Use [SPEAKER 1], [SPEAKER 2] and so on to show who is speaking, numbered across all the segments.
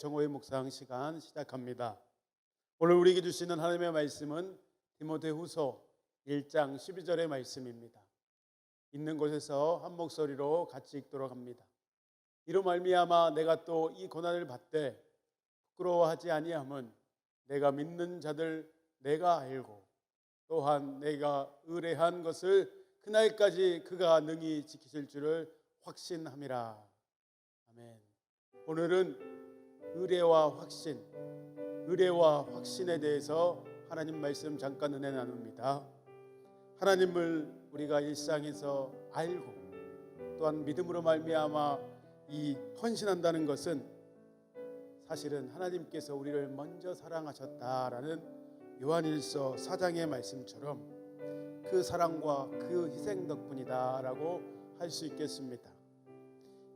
[SPEAKER 1] 정오의 묵상 시간 시작합니다. 오늘 우리에게 주시는 하나님의 말씀은 디모데후서 1장 12절의 말씀입니다. 있는 곳에서 한 목소리로 같이 읽도록 합니다. 이로 말미암아 내가 또 이 고난을 받되 부끄러워하지 아니함은 내가 믿는 자들 내가 알고 또한 내가 의뢰한 것을 그날까지 그가 능히 지키실 줄을 확신함이라. 아멘. 오늘은 의뢰와 확신, 의뢰와 확신에 대해서 하나님 말씀 잠깐 은혜 나눕니다. 하나님을 우리가 일상에서 알고 또한 믿음으로 말미암아 이 헌신한다는 것은 사실은 하나님께서 우리를 먼저 사랑하셨다라는 요한일서 4장의 말씀처럼 그 사랑과 그 희생 덕분이다라고 할 수 있겠습니다.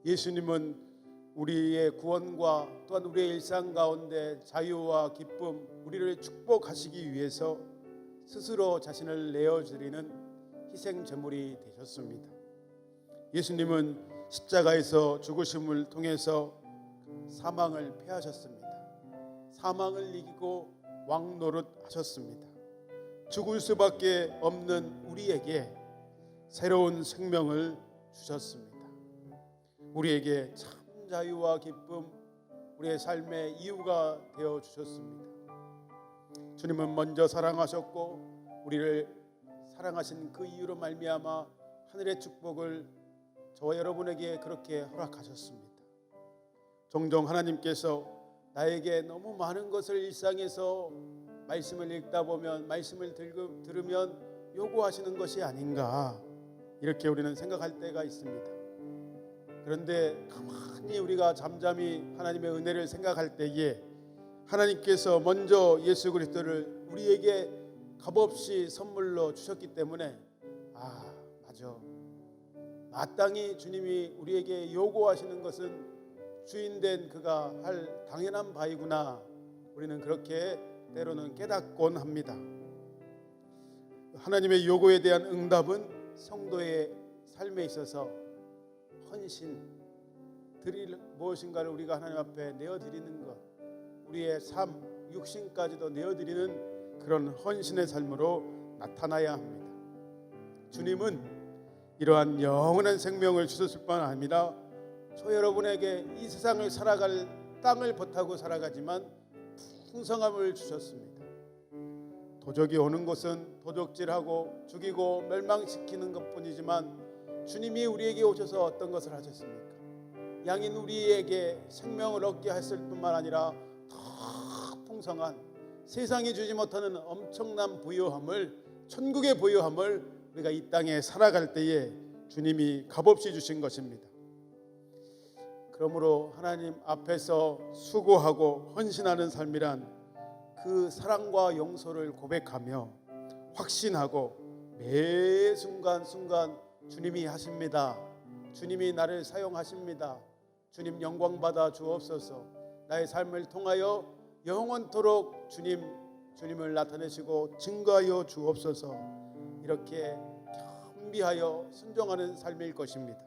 [SPEAKER 1] 예수님은 우리의 구원과 또한 우리의 일상 가운데 자유와 기쁨, 우리를 축복하시기 위해서 스스로 자신을 내어드리는 희생 제물이 되셨습니다. 예수님은 십자가에서 죽으심을 통해서 사망을 패하셨습니다. 사망을 이기고 왕 노릇 하셨습니다. 죽을 수밖에 없는 우리에게 새로운 생명을 주셨습니다. 우리에게 참 자유와 기쁨, 우리의 삶의 이유가 되어 주셨습니다. 주님은 먼저 사랑하셨고 우리를 사랑하신 그 이유로 말미암아 하늘의 축복을 저와 여러분에게 그렇게 허락하셨습니다. 종종 하나님께서 나에게 너무 많은 것을 일상에서 말씀을 읽다 보면 말씀을 들으면 요구하시는 것이 아닌가 이렇게 우리는 생각할 때가 있습니다. 그런데 가만히 우리가 잠잠히 하나님의 은혜를 생각할 때에 하나님께서 먼저 예수 그리스도를 우리에게 값없이 선물로 주셨기 때문에 아 맞아 마땅히 주님이 우리에게 요구하시는 것은 주인된 그가 할 당연한 바이구나 우리는 그렇게 때로는 깨닫곤 합니다. 하나님의 요구에 대한 응답은 성도의 삶에 있어서 헌신 드릴 무엇인가를 우리가 하나님 앞에 내어 드리는 것 우리의 삶 육신까지도 내어 드리는 그런 헌신의 삶으로 나타나야 합니다. 주님은 이러한 영원한 생명을 주셨을 뿐 아니라 저 여러분에게 이 세상을 살아갈 땅을 버타고 살아가지만 풍성함을 주셨습니다. 도적이 오는 것은 도적질하고 죽이고 멸망시키는 것뿐이지만 주님이 우리에게 오셔서 어떤 것을 하셨습니까? 양인 우리에게 생명을 얻게 했을 뿐만 아니라 더 풍성한 세상이 주지 못하는 엄청난 부유함을 천국의 부유함을 우리가 이 땅에 살아갈 때에 주님이 값없이 주신 것입니다. 그러므로 하나님 앞에서 수고하고 헌신하는 삶이란 그 사랑과 용서를 고백하며 확신하고 매 순간 순간 주님이 하십니다. 주님이 나를 사용하십니다. 주님 영광 받아 주옵소서. 나의 삶을 통하여 영원토록 주님 주님을 나타내시고 증거하여 주옵소서. 이렇게 겸비하여 순종하는 삶일 것입니다.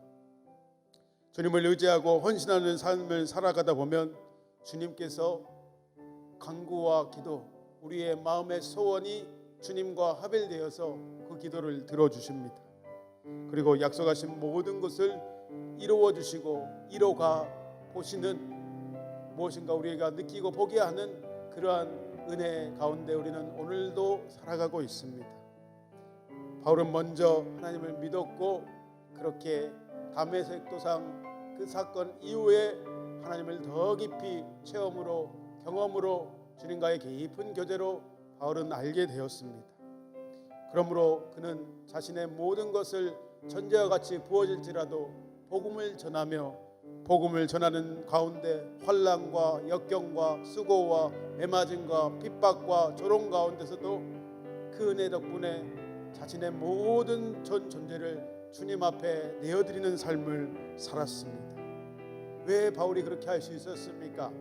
[SPEAKER 1] 주님을 의지하고 헌신하는 삶을 살아가다 보면 주님께서 간구와 기도, 우리의 마음의 소원이 주님과 합일되어서 그 기도를 들어주십니다. 그리고 약속하신 모든 것을 이루어 주시고 이루가 보시는 무엇인가 우리가 느끼고 보게 하는 그러한 은혜 가운데 우리는 오늘도 살아가고 있습니다. 바울은 먼저 하나님을 믿었고 그렇게 담에색 도상 그 사건 이후에 하나님을 더 깊이 체험으로 경험으로 주님과의 깊은 교제로 바울은 알게 되었습니다. 그러므로 그는 자신의 모든 것을 전제와 같이 부어질지라도 복음을 전하며 복음을 전하는 가운데 환란과 역경과 수고와 애맞음과 핍박과 조롱 가운데서도 그 은혜 덕분에 자신의 모든 전 존재를 주님 앞에 내어드리는 삶을 살았습니다. 왜 바울이 그렇게 할 수 있었습니까?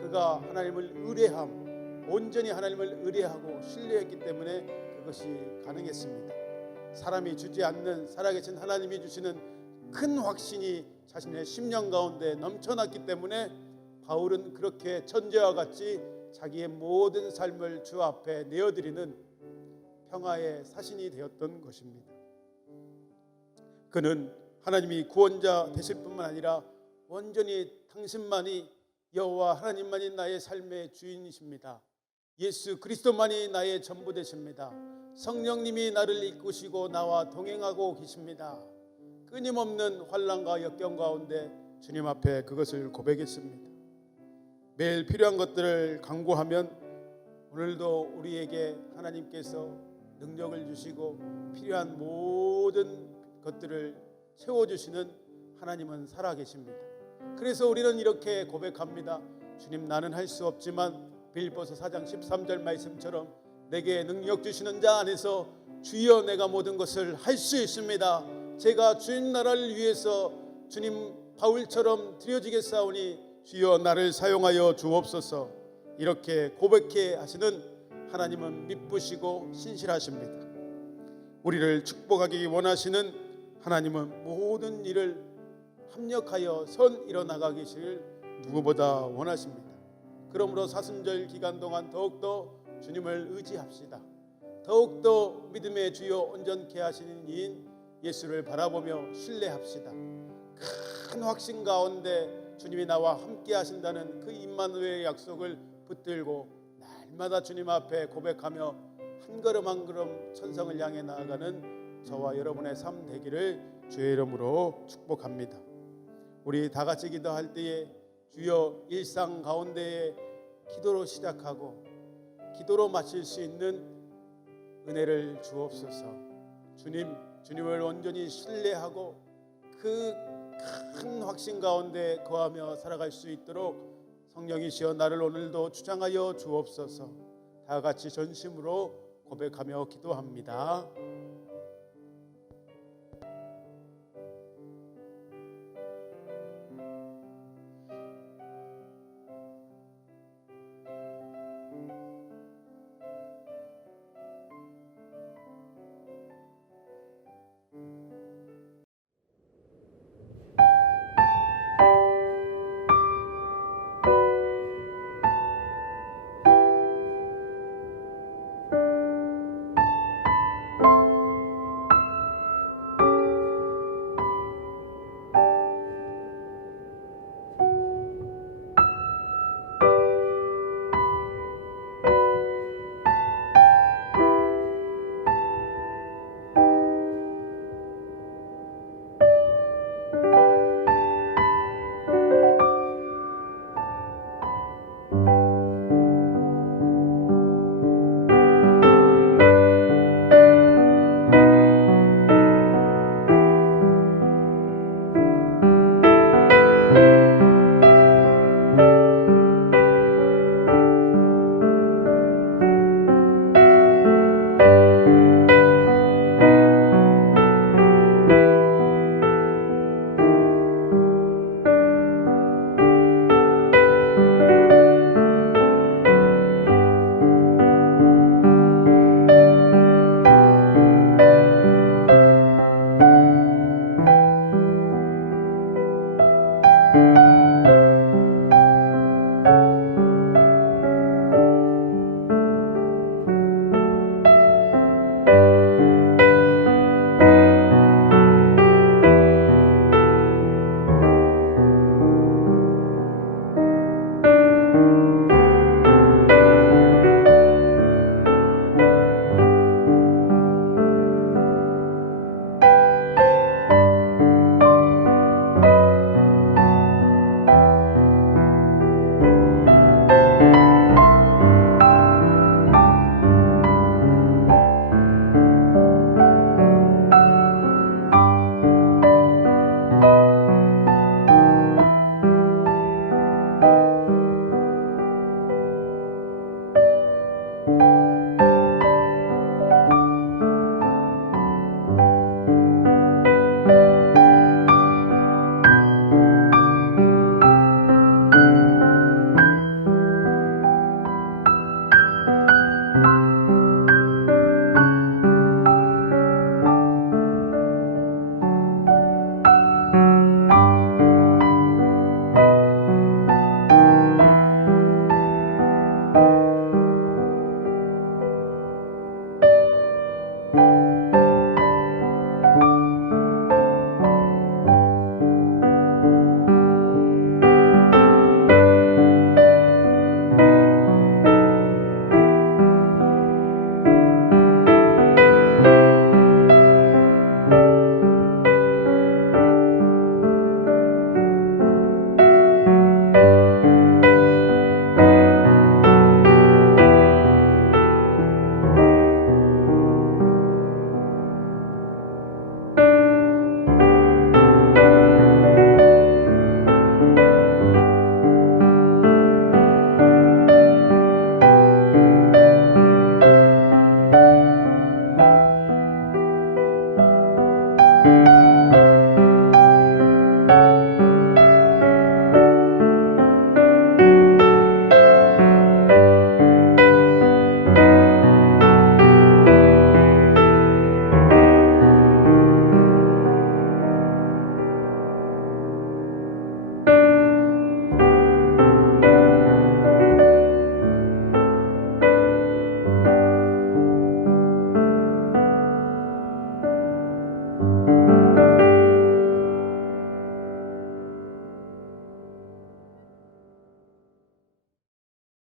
[SPEAKER 1] 그가 하나님을 의뢰함, 온전히 하나님을 의뢰하고 신뢰했기 때문에 그 것이 가능했습니다. 사람이 주지 않는 살아계신 하나님이 주시는 큰 확신이 자신의 심령 가운데 넘쳐났기 때문에 바울은 그렇게 천재와 같이 자기의 모든 삶을 주 앞에 내어드리는 평화의 사신이 되었던 것입니다. 그는 하나님이 구원자 되실 뿐만 아니라 온전히 당신만이 여호와 하나님만이 나의 삶의 주인이십니다. 예수 그리스도만이 나의 전부 되십니다. 성령님이 나를 이끄시고 나와 동행하고 계십니다. 끊임없는 환란과 역경 가운데 주님 앞에 그것을 고백했습니다. 매일 필요한 것들을 강구하면 오늘도 우리에게 하나님께서 능력을 주시고 필요한 모든 것들을 채워주시는 하나님은 살아계십니다. 그래서 우리는 이렇게 고백합니다. 주님 나는 할 수 없지만 빌보서 4장 13절 말씀처럼 내게 능력 주시는 자 안에서 주여 내가 모든 것을 할 수 있습니다. 제가 주님 나라를 위해서 주님 바울처럼 드려지겠사오니 주여 나를 사용하여 주옵소서 이렇게 고백해 하시는 하나님은 미쁘시고 신실하십니다. 우리를 축복하기 원하시는 하나님은 모든 일을 합력하여 선 일어나가 계시를 누구보다 원하십니다. 그러므로 사순절 기간 동안 더욱더 주님을 의지합시다. 더욱더 믿음의 주요 온전케 하시는 이인 예수를 바라보며 신뢰합시다. 큰 확신 가운데 주님이 나와 함께 하신다는 그 임마누엘의 약속을 붙들고 날마다 주님 앞에 고백하며 한 걸음 한 걸음 천성을 향해 나아가는 저와 여러분의 삶 되기를 주의 이름으로 축복합니다. 우리 다 같이 기도할 때에 주여 일상 가운데에 기도로 시작하고 기도로 마칠 수 있는 은혜를 주옵소서. 주님, 주님을 온전히 신뢰하고 그 큰 확신 가운데 거하며 살아갈 수 있도록 성령이시여 나를 오늘도 주장하여 주옵소서. 다 같이 전심으로 고백하며 기도합니다.